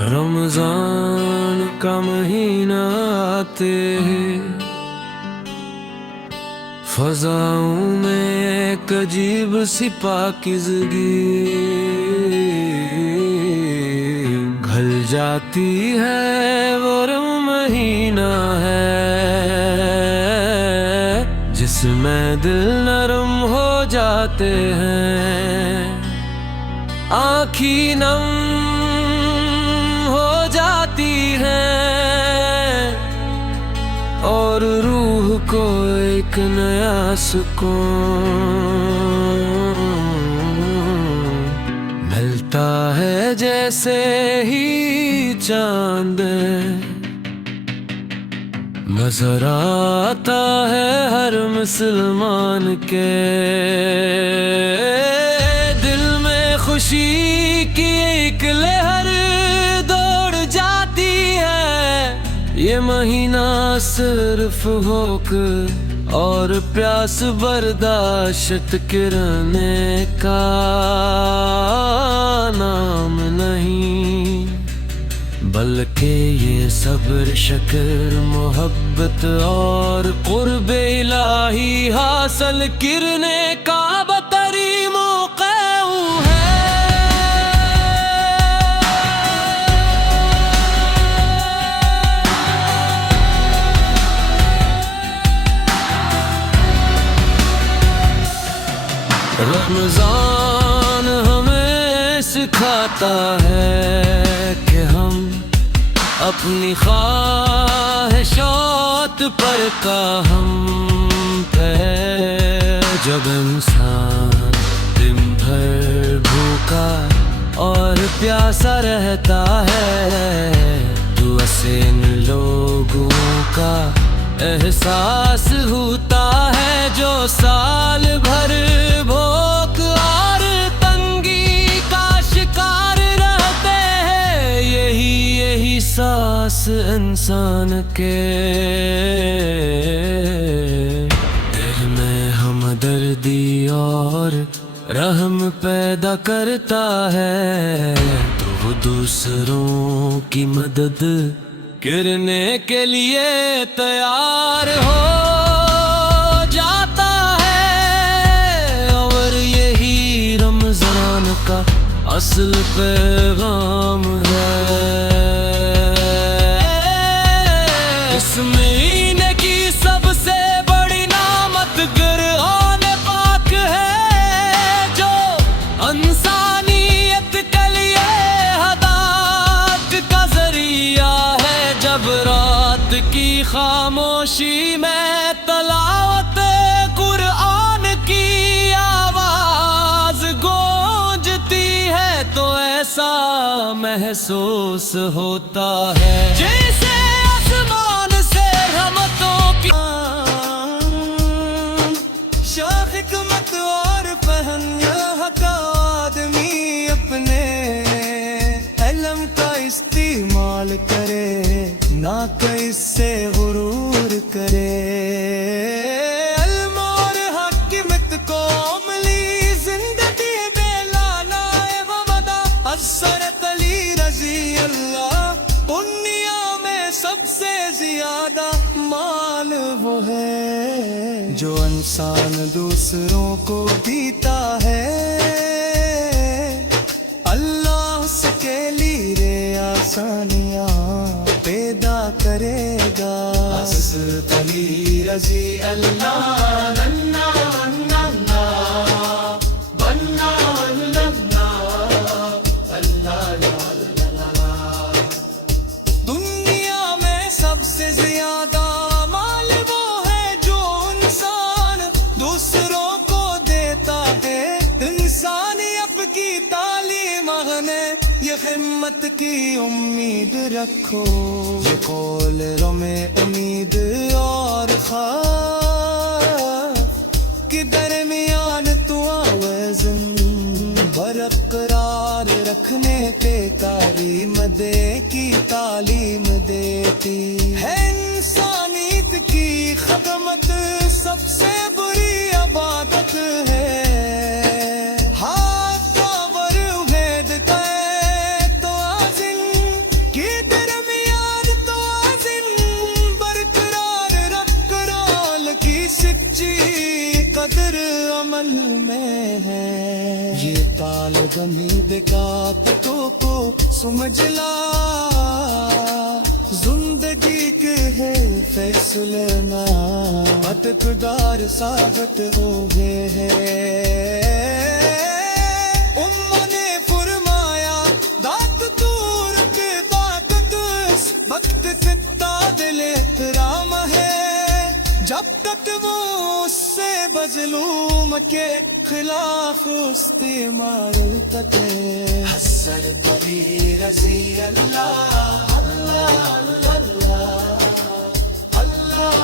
رمضان کا مہینہ آتے ہی فضاؤں میں ایک عجیب سی پاکیزگی گھل جاتی ہے۔ وہ مہینہ ہے جس میں دل نرم ہو جاتے ہیں، آنکھیں نم ہو جاتی ہیں اور روح کو ایک نیا سکون ملتا ہے جیسے ہی چاند نظر آتا ہے ہر مسلمان کے دل میں۔ خوشی کی ایک لہر دوڑ جاتی ہے، یہ مہینہ صرف بھوک اور پیاس برداشت کرنے کا نام نہیں، بلکہ یہ صبر، شکر، محبت اور قرب الہی حاصل کرنے کا بہترین موقع ہے۔ رمضان ہمیں سکھاتا ہے کہ ہم اپنی خواہشات پر کاہم ہے۔ جب انسان دن بھر بھوکا اور پیاسا رہتا ہے تو اسے ان لوگوں کا احساس ہوتا ہے جو سال بھر بھوک اور تنگی کا شکار رہتے ہیں۔ یہی سانس انسان کے دل میں ہمدردی اور رحم پیدا کرتا ہے، تو وہ دوسروں کی مدد کرنے کے لیے تیار ہو جاتا ہے، اور یہی رمضان کا اصل پیغام ہے۔ اس مہینے کی سب سے بڑی نعمت قرآن پاک ہے، جو انسانیت کے لیے ہدایت کا ذریعہ ہے۔ جب رات کی خاموشی میں تلاوت قرآن کی آواز گونجتی ہے تو ایسا محسوس ہوتا ہے جیسے آسمان سے رحمتوں کی شاہ حکمت اور فہم یہ کا آدمی اپنے علم کا استعمال کرے، نہ کہ اس سے غرور کرے۔ علم اور حکمت کو عملی زندگی میں لانا ہے وعدہ حضرت علی رضی اللہ۔ دنیا میں سب سے زیادہ مال وہ ہے جو انسان دوسروں کو دیتا ہے، اللہ اس کے لیے آسانیاں پیدا کرے گا۔ حضرت علی رضی اللہ دنیا میں سب سے زیادہ مال وہ ہے جو انسان دوسروں کو دیتا ہے۔ انسانیت کی تعلیم ہے، یہ ہمت کی امید رکھو، یہ قول رو میں امید اور خوف کے درمیان تو آوازن برقرار رکھنے پہ تعلیم دے کی تعلیم دیتی ہے۔ انسانیت کی خدمت سب سے بری عبادت ہے، ہاتھ کا ور امید کا تو سال بنی دکاتوں کو سمجھ لا، زندگی کے ہے فیصلے نا مددگار ثابت ہو گئے ہیں۔ انہوں نے فرمایا دات تور کے طاقت اس وقت کتا دل احترام ہے، جب تک وہ اس سے مظلوم کے خلاف استعمال کرتے۔ حضرت علی رضی اللہ اللہ اللہ اللہ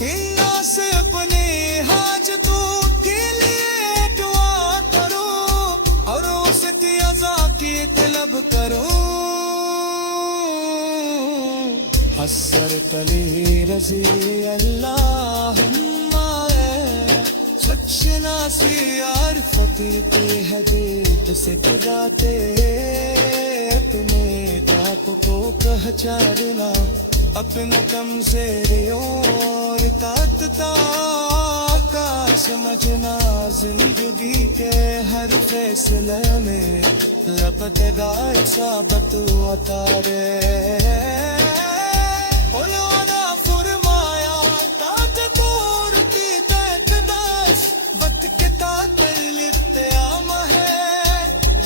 اللہ سے اپنے حاجتوں کے لیے دعا کرو اور اس کی عزا کی طلب کرو۔ حضرت علی رضی اللہ سچ ناسی عرفتی کی حدیث سے پگاتے، اپنے آپ کو پہچاننا اپنے کمزوریوں اور طاقتوں کا سمجھنا، زندگی کے ہر فیصلے میں لپتدار ثابت ہوتا رہے۔ انہوں نے فرمایا طاقت اور کی تعداد وقت کے تعطیل اختیام ہے،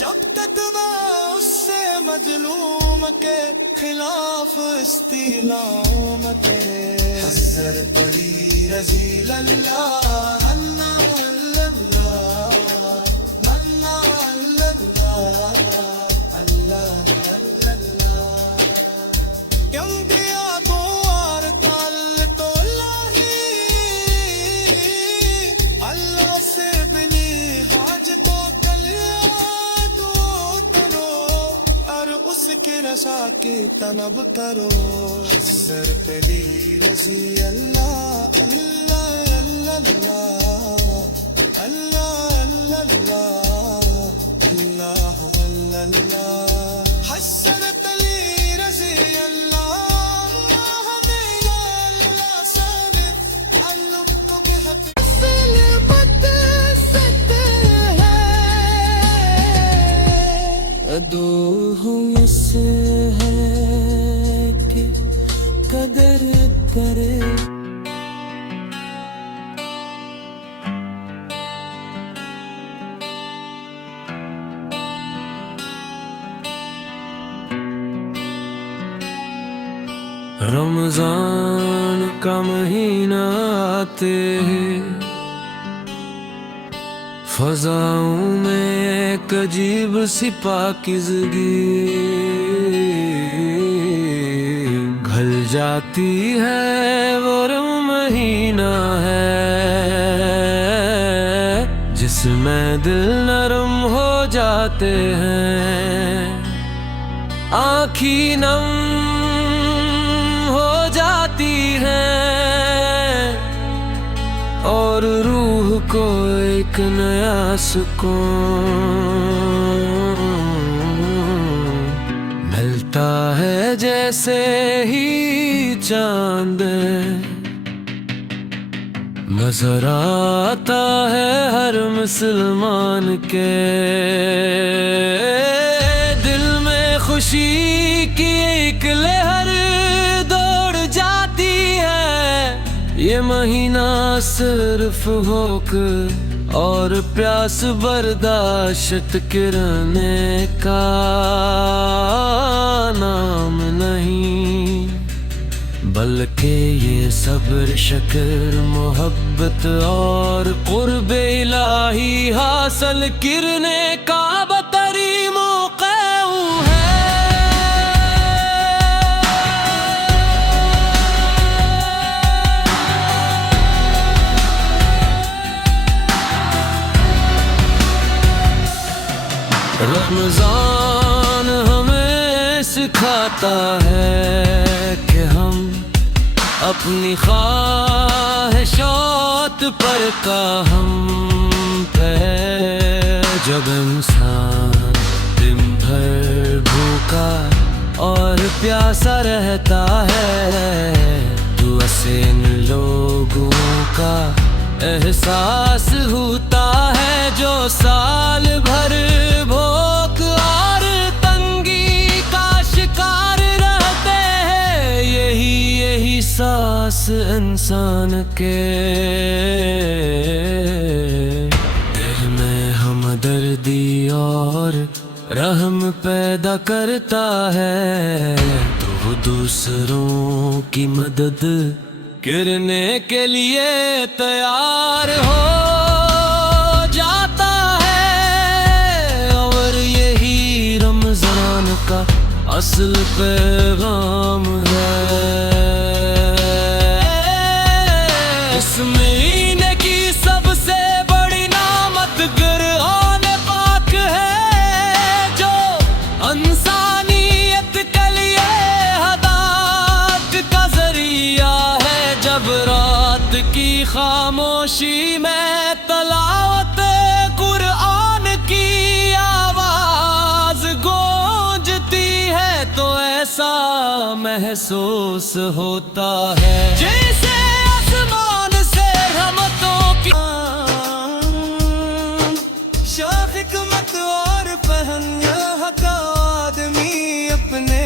جب تک وہ اس سے مظلوم کے خلاف استعلام کرے۔ حضرت علی رضی اللہ اللہ اللہ اللہ اللہ سے بنی حاجتوں کے لیے دعا کرو اور اس کے رضا کی طلب کرو۔ حضرت علی رضی اللہ اللہ اللہ اللہ اللہ اللہ اللہ حضرت علی رضی اللہ دو ہم سے ہے کہ قدر کرے، رمضان کا مہینہ آتے ہیں، فضاؤں میں ایک عجیب سی پاکیزگی گھل جاتی ہے۔ وہ مہینہ ہے جس میں دل نرم ہو جاتے ہیں، آنکھیں نم ہو جاتی ہیں اور روح کو ایک نیا سکون ملتا ہے، جیسے ہی چاند نظر آتا ہے ہر مسلمان کے دل میں، خوشی کی ایک لہر دوڑ جاتی ہے۔ یہ مہینہ صرف بھوک اور پیاس برداشت کرنے کا نام نہیں، بلکہ یہ صبر، شکر، محبت اور قرب الہی حاصل کرنے کا بہترین موقع ہے۔ رمضان ہمیں سکھاتا ہے کہ ہم اپنی خواہشات پر کاہم ہے۔ جب انسان دن بھر بھوکا اور پیاسا رہتا ہے بدو سے ان لوگوں کا احساس ہوتا ہے جو سال بھر بھوک اور تنگی کا شکار رہتے ہیں. یہی سانس انسان کے دل میں ہمدردی اور رحم پیدا کرتا ہے. تو دوسروں کی مدد کرنے کے لیے تیار ہو جاتا ہے. اور یہی رمضان کا اصل پیغام ہے. اس مہینے کی سب سے بڑی نعمت قرآن پاک ہے جو انسانیت کے لیے ہدایت کا ذریعہ ہے. جب رات کی خاموشی میں تلاوت قرآن کی آواز گونجتی ہے تو ایسا محسوس ہوتا ہے جیسے آسمان سے رحمتوں کی شاہ حکمت اور پہن یہاں کا آدمی اپنے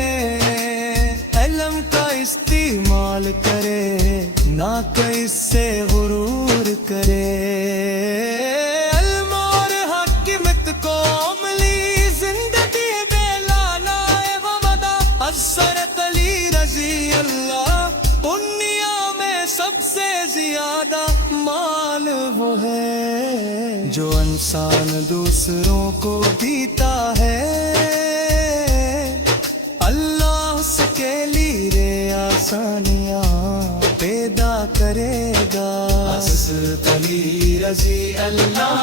علم کا استعمال کرے نہ کہ اس سے غرور کرے. علم اور حکمت کو عملی زندگی میں لانا ہے وعدہ. حضرت علی رضی اللہ دنیا میں سب سے زیادہ مال وہ ہے جو انسان دوسروں کو دیتا ہے. اللہ اس کے لیے آسانیاں پیدا کرے گا. حضرت علی رضی اللہ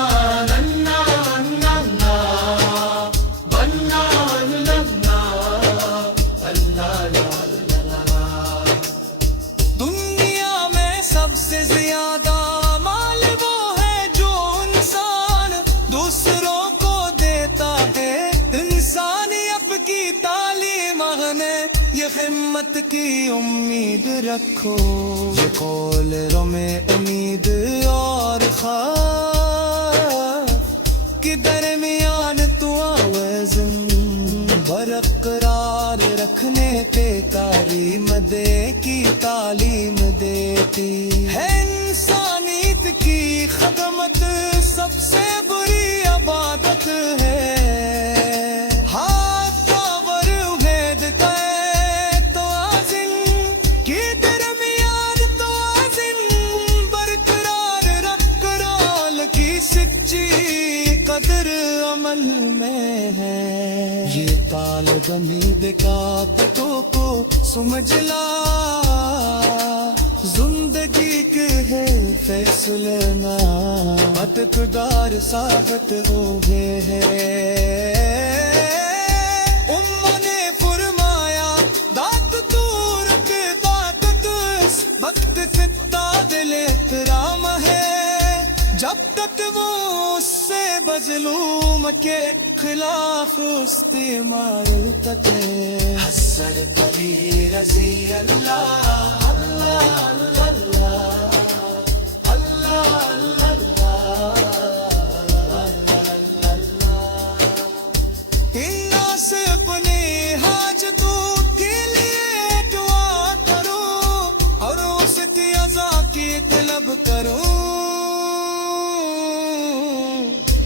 دنیا میں سب سے زیادہ مال وہ ہے جو انسان دوسروں کو دیتا ہے. انسانیت کی تعلیم اگنے یہ ہمت کی امید رکھو. یہ قول رو میں امید اور خوف کے درمیان تو آوازن برقرار رکھنے پہ تعلیم دے کی تعلیم دیتی ہے. انسانیت کی خدمت سب سے بری عبادت ہے. قدر عمل میں ہے یہ تال امید کا پتوں کو سمجھ لا. زندگی کے ہے فیصلے نہ مددگار ثابت ہو گئے ہیں. انہوں نے فرمایا دات دور کے دات وقت کتا دل احترام ہے جب تک وہ اس سے مظلوم کے خلاف استعمال کرتے. حضرت علی رضی اللہ سے اپنی حاجتوں کے لیے دعا کرو اور اس کی عزا کی طلب کرو.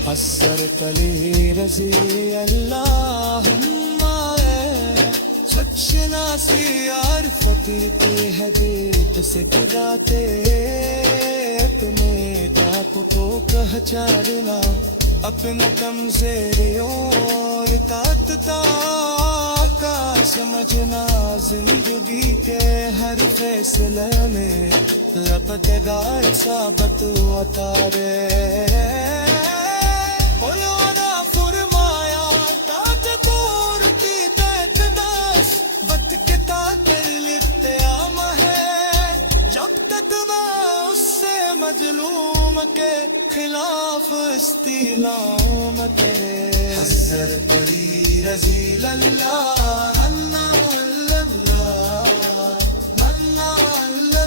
حضرت علی رضی اللہم سچ ناسی عرفتی کی حدیث سے کراتے اپنے داتوں کو پہچارنا اپنا کمزوریوں اور طاقتوں کا سمجھنا. زندگی کے ہر فیصلے میں لپتگار ثابت ہوتا رہے. مظلوم کے خلاف استعلام کرے. حضرت علی رضی اللہ اللہ اللہ اللہ اللہ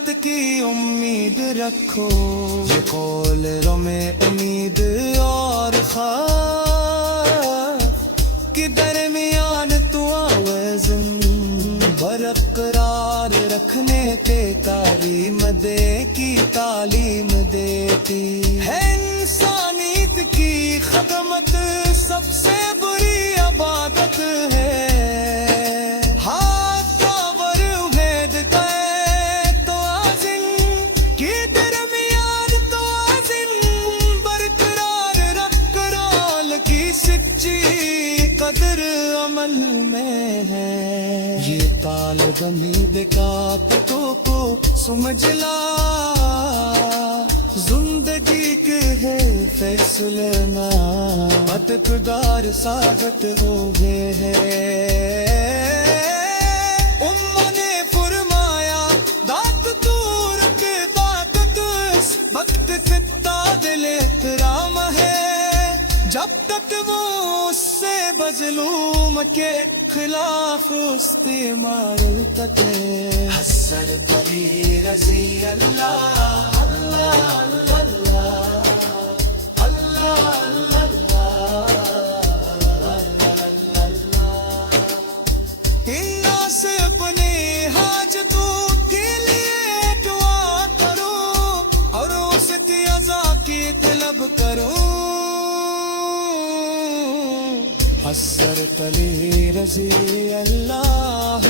جنت کی امید رکھو، یہ قول رو میں امید اور خوف کے درمیان تو آوازن برقرار رکھنے تے تعلیم دے کی تعلیم دیتی ہے۔ انسانیت کی خدمت سب سے بری عبادت ہے۔ ہاتھ کاور امید کا توازن کے درمیان توازن برقرار رکھ کرال کی سچی قدر عمل میں ہے۔ یہ طالب امید کا تو کو سمجھ لا، زندگی کے ہے فیصلہ نہ مددگار ثابت ہو گئے ہیں۔ اماں نے فرمایا دات دور کے طاقت اس وقت خطہ دل احترام ہے، جب تک وہ اس سے مظلوم کے خلاف استعمال کرتے۔ حسن علی رضی اللہ اللہ اللہ اللہ اللہ سے اپنی حاجتوں کے لیے دعا کرو اور اس کی عزا کی طلب کرو۔ حسرت علی رضی اللہ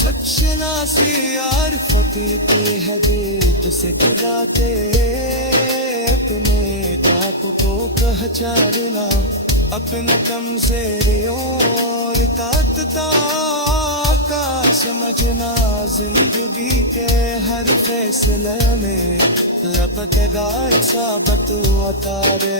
سچ ناسی اور فقیر کی حدیث سے کراتے اپنے آپ کو پہچاننا، اپنے کمزوریوں اور طاقت کا سمجھنا، زندگی کے ہر فیصلے میں لپتدار ثابت اتارے۔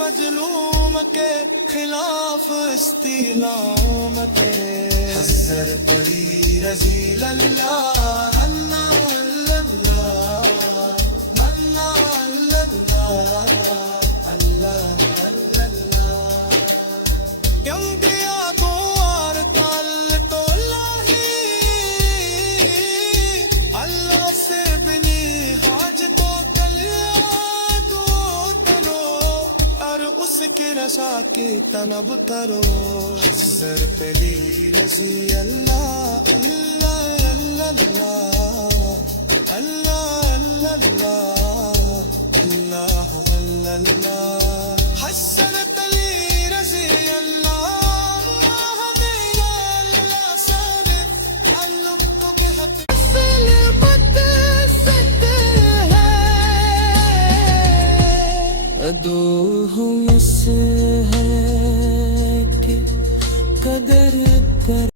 مظلوم کے خلاف استعلام کرے۔ حضرت علی رضی اللہ اللہ اللہ اللہ اللہ اللہ انبیاء گوار تال تو لاہی اللہ سے بنی حاجتوں اس کے رضا کی طلب کرو۔ حضرت علی رضی اللہ اللہ اللہ اللہ اللہ اللہ اللہ۔ حضرت علی رضی اللہ میرا اللہ صالح تعلق کے حق دو ہم اس ہے کہ قدر کر